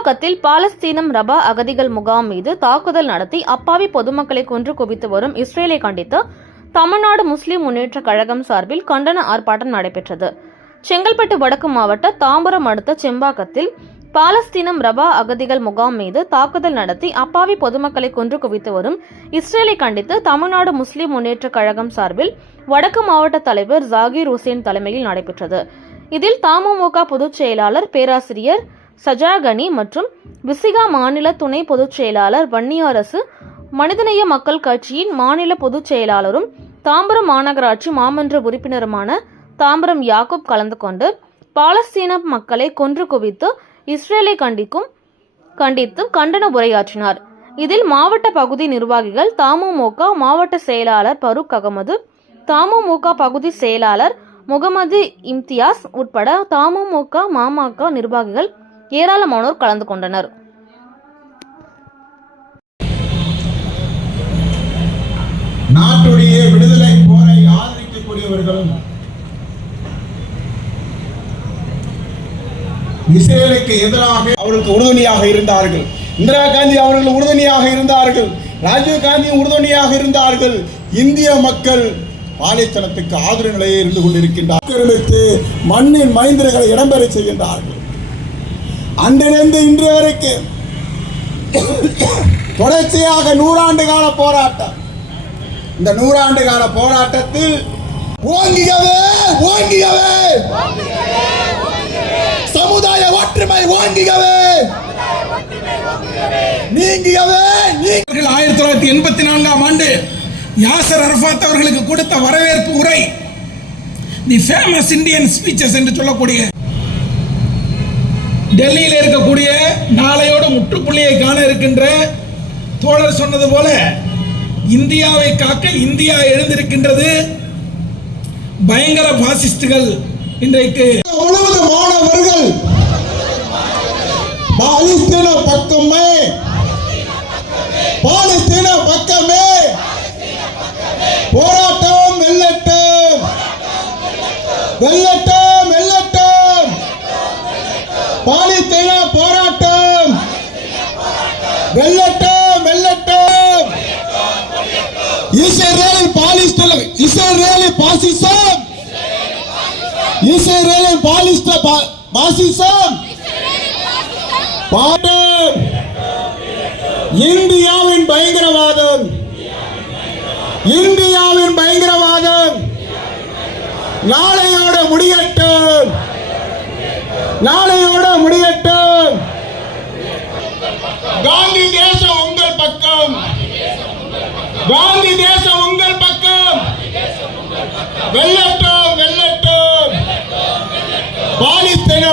செம்பாக்கத்தில் பாலஸ்தீனம் ரபா அகதிகள் முகாம் மீது தாக்குதல் நடத்தி அப்பாவி பொதுமக்களை கொன்று குவித்து வரும் இஸ்ரேலை கண்டித்து தமிழ்நாடு முஸ்லிம் முன்னேற்ற கழகம் சார்பில் கண்டன ஆர்ப்பாட்டம் நடைபெற்றது. செங்கல்பட்டு வடக்கு மாவட்ட தாம்பரம் அடுத்த செம்பாக்கத்தில் பாலஸ்தீனம் ரபா அகதிகள் முகாம் மீது தாக்குதல் நடத்தி அப்பாவி பொதுமக்களை கொன்று குவித்து வரும் இஸ்ரேலை கண்டித்து தமிழ்நாடு முஸ்லிம் முன்னேற்ற கழகம் சார்பில் வடக்கு மாவட்ட தலைவர் ஜாகீர் ஹுசேன் தலைமையில் நடைபெற்றது. இதில் தமுமுக பொதுச் செயலாளர் பேராசிரியர் சஜாகனி மற்றும் விசிகா மாநில துணை பொதுச் செயலாளர் வன்னியரசு, மனிதநேய மக்கள் கட்சியின் மாநில பொதுச் செயலாளரும் தாம்பரம் மாநகராட்சி மாமன்ற உறுப்பினருமான தாம்பரம் யாக்கூப் கலந்து கொண்டு பாலஸ்தீன மக்களை கொன்று குவித்து இஸ்ரேலை கண்டித்து கண்டன உரையாற்றினார். இதில் மாவட்ட பகுதி நிர்வாகிகள், தமுமுக மாவட்ட செயலாளர் பரூக் அகமது, தமுமுக பகுதி செயலாளர் முகமது இம்தியாஸ் உட்பட தமுமுக மாமக நிர்வாகிகள் ஏராளமானோர் கலந்து கொண்டனர். நாட்டுடைய விடுதலை போரை ஆதரிக்கக்கூடியவர்களும் இஸ்ரேலுக்கு எதிராக அவர்களுக்கு உறுதுணையாக இருந்தார்கள். இந்திரா காந்தி அவர்கள் உறுதுணையாக இருந்தார்கள். ராஜீவ் காந்தி உறுதுணையாக இருந்தார்கள். இந்திய மக்கள் பாலைத்தனத்துக்கு ஆதரவு நிலையை இருந்து கொண்டிருக்கின்றார்கள். மண்ணின் மைந்தர்களை இடம்பெற செய்கின்றார்கள். அன்றிலிருந்து இன்று வரைக்கும் தொடர்ச்சியாக 100 ஆண்டு கால போராட்டம். இந்த 100 ஆண்டு கால போராட்டத்தில் ஓங்கியவே சமுதாய ஒற்றுமை ஓங்கியவே நீங்கியவே. 1984ஆம் ஆண்டு யாசர் அரஃபாத் அவர்களுக்கு கொடுத்த வரவேற்பு உரை, தி ஃபேமஸ் இந்தியன் ஸ்பீச்சஸ் என்று சொல்லக்கூடிய, டெல்லியில் இருக்கக்கூடிய நாளையோடு முற்றுப்புள்ளியை காண இருக்கின்ற தோழர் சொன்னது போல இந்தியாவை காக்க இந்தியா எழுந்திருக்கின்றது. பயங்கர பாசிஸ்டுகள் இன்றைக்கு மாணவர்கள் பாலஸ்தீன பக்கமே போராட்டம் வெல்லட்டும். பாலஸ்தீன போராட்டம் வெல்லட்டும். இஸ்ரேல் பாசிசம் இந்தியாவின் பயங்கரவாதம் நாளையோட முடியட்டும். காந்தி தேசம் உங்கள் பக்கம். வெல்லட்டும். பாலஸ்தீன